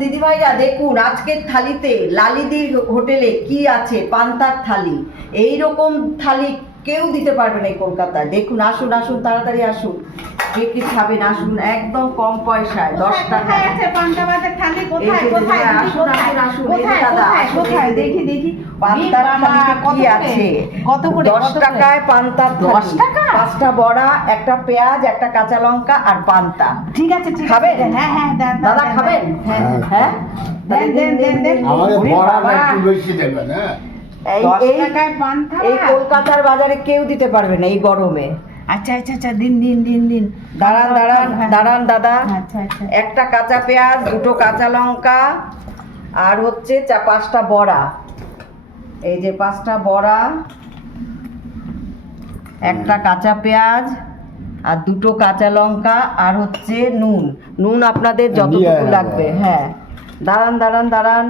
দিদিভাইরা দেখুন আজকের থালিতে লালিদির হোটেলে কি আছে, পান্তার থালি। এই রকম থালি কেউ দিতে পারবে না এই কলকাতায়। দেখুন, আসুন আসুন, তাড়াতাড়ি আসুন, কে কি খাবেন আসুন, একদম কম পয়সায় 10 টাকা। আসুন আসুন আসুন, এই যে দাদা আসুন, দেখি দেখি পান্তার থালিতে কি আছে। কত করে? 10 টাকায় পান্তার থালি। 10 টাকা? 5টা বড়া, একটা পেঁয়াজ, একটা কাঁচা লঙ্কা আর পান্তা। ঠিক আছে, ঠিক আছে। খাবেন? হ্যাঁ হ্যাঁ, দেন দাদা খাবেন? হ্যাঁ, দেন দেন দেন দেন। আমাদের ওরে বড়া বাবা, একটু বেশি দেবেন, হ্যাঁ। এই 10 টাকায় পান্তা? এই কলকাতার বাজারে কেউ দিতে পারবে না এই গরমে। আচ্ছা আচ্ছা আচ্ছা, দিন দিন দিন দিন। দাঁড়ান দাঁড়ান হ্যাঁ। দাঁড়ান দাদা, আচ্ছা আচ্ছা। একটা কাঁচা পেঁয়াজ, 2টো কাঁচা লঙ্কা আর হচ্ছে 5টা বড়া। এই যে 5টা বড়া, একটা কাঁচা পেঁয়াজ আর 2টো কাঁচা লঙ্কা আর হচ্ছে নুন। নুন আপনাদের যতটুকু লাগবে। হ্যাঁ, দাঁড়ান দাঁড়ান দাঁড়ান,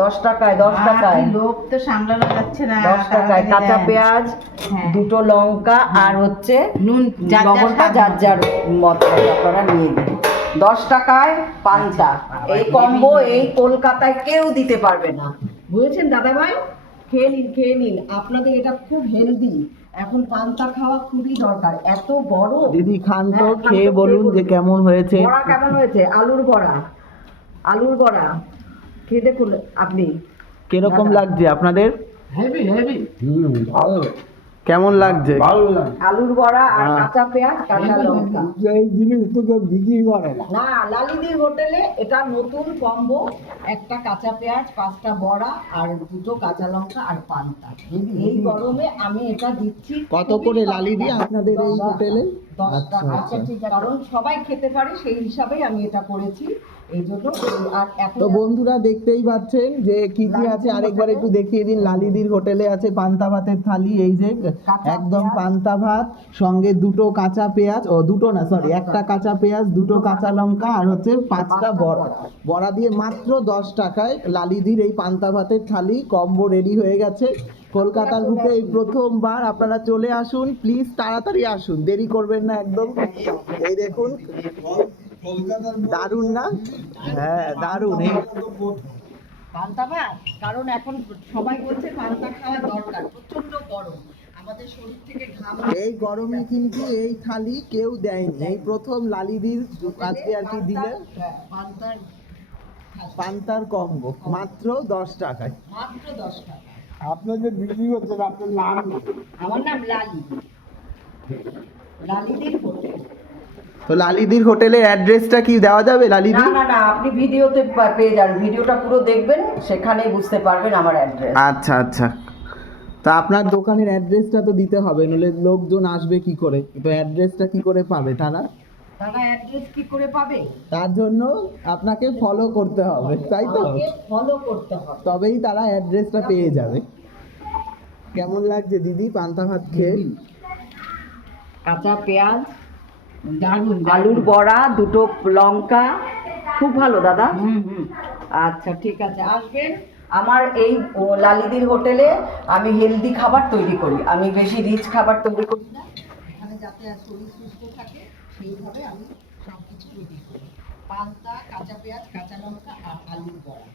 10 টাকায় 10 টাকায় লোক তো সামলানো যাচ্ছে না। 10 টাকায় কাঁচা পেঁয়াজ, হ্যাঁ। 2টো লঙ্কা আর হচ্ছে নুন যার যার লবণটা স্বাদ যার মতো। যার মতো আপনারা নিয়ে দিন। 10 টাকায় পান্তা। এই কম্বো এই কলকাতায় কেউ দিতে পারবে না, বুঝেছেন দাদা ভাই? খেয়ে নিন খেয়ে নিন, আপনাদের এটা খুব হেলদি। এখন পান্তা খাওয়া খুবই দরকার, এত বড়। দিদি খান তো, হ্যাঁ, খান খেয়ে তো, বলুন যে কেমন হয়েছে। বড়া কেমন হয়েছে? আলুর বড়া, আলুর বড়া খেয়ে দেখুন আপনি। কিরকম দাদা। লাগছে আপনাদের? Heavy heavy. ভালো, কেমন লাগছে? ভালো লাগে। আলুর বড়া আর হ্যাঁ। কাঁচা পেঁয়াজ, কাঁচা লঙ্কা। এই জিনিস তো কেউ বিক্রি করে না। না, লালিদির হোটেলে এটা নতুন কম্বো। একটা কাঁচা পেঁয়াজ, 5টা বড়া আর 2টো কাঁচা লঙ্কা আর পান্তা। এই গরমে আমি এটা দিচ্ছি। কত করে লালিদি আপনাদের এই হোটেলে? 10 টাকা। আচ্ছা, ঠিক আছে, কারণ সবাই খেতে পারে সেই হিসাবেই আমি এটা করেছি। এই জন্য আর এখন তো বন্ধুরা দেখতেই পাচ্ছেন যে কি কি আছে, আরেকবার একটু দেখিয়ে দিন। লালিদির হোটেলে আছে পান্তা ভাতের থালি, এই যে একদম পান্তা ভাত, সঙ্গে 2টো কাঁচা পেঁয়াজ, ও 2টো না সরি, একটা কাঁচা পেঁয়াজ, 2টো কাঁচা লঙ্কা আর হচ্ছে 5টা বড়া। বড়া দিয়ে মাত্র 10 টাকায় লালিদির এই পান্তা ভাতের থালি কম্বো রেডি হয়ে গেছে। কলকাতার বুকে এই প্রথমবার আপনারা চলে আসুন, প্লিজ তাড়াতাড়ি আসুন, দেরি করবেন না একদম। এই দেখুন, দারুণ না? হ্যাঁ দারুণ। এই পান্তা ভাত, কারণ এখন সবাই বলছে পান্তা খাওয়া দরকার, প্রচন্ড গরম, আমাদের শরীর থেকে ঘাম। এই গরমে কিন্তু এই থালি কেউ দেয়নি, এই প্রথম লালিদির আজকে আর কি দিলে পান্তার পান্তার কম্বো মাত্র 10 টাকায়। মাত্র 10 টাকা। আপনাদের বিক্রি করছেন, আপনার নাম কি? আমার নাম লালি, লালিদির হোটেল। তো লালিদির হোটেলের অ্যাড্রেসটা কি দেওয়া যাবে না লালিদি? না না, আপনি ভিডিওতে পেয়ে যান, ভিডিওটা পুরো দেখবেন, সেখানেই বুঝতে পারবেন আমার অ্যাড্রেস। আচ্ছা আচ্ছা, তা আপনার দোকানের অ্যাড্রেসটা তো দিতে হবে, নইলে লোকজন আসবে কি করে? তো অ্যাড্রেসটা কি করে পাবে তারা? তারা অ্যাড্রেস কি করে পাবে? তার জন্য আপনাকে ফলো করতে হবে, তাই তো? ফলো করতে হবে, তবেই তারা অ্যাড্রেসটা পেয়ে যাবে। কেমন লাগছে দিদি পান্তা ভাত খেয়ে? কাঁচা পেঁয়াজ, দারুণ আলুর বড়া, 2টো লঙ্কা, খুব ভালো দাদা। আচ্ছা ঠিক আছে, আসবেন আমার এই লালিদির হোটেলে। আমি হেলদি খাবার তৈরি করি, আমি বেশি রিচ খাবার তৈরি করি না, এখানে যাতে শরীর সুস্থ থাকে সেইভাবে আমি সব কিছু তৈরি করি। পান্তা, কাঁচা পেঁয়াজ, কাঁচা লঙ্কা আর আলুর বড়া।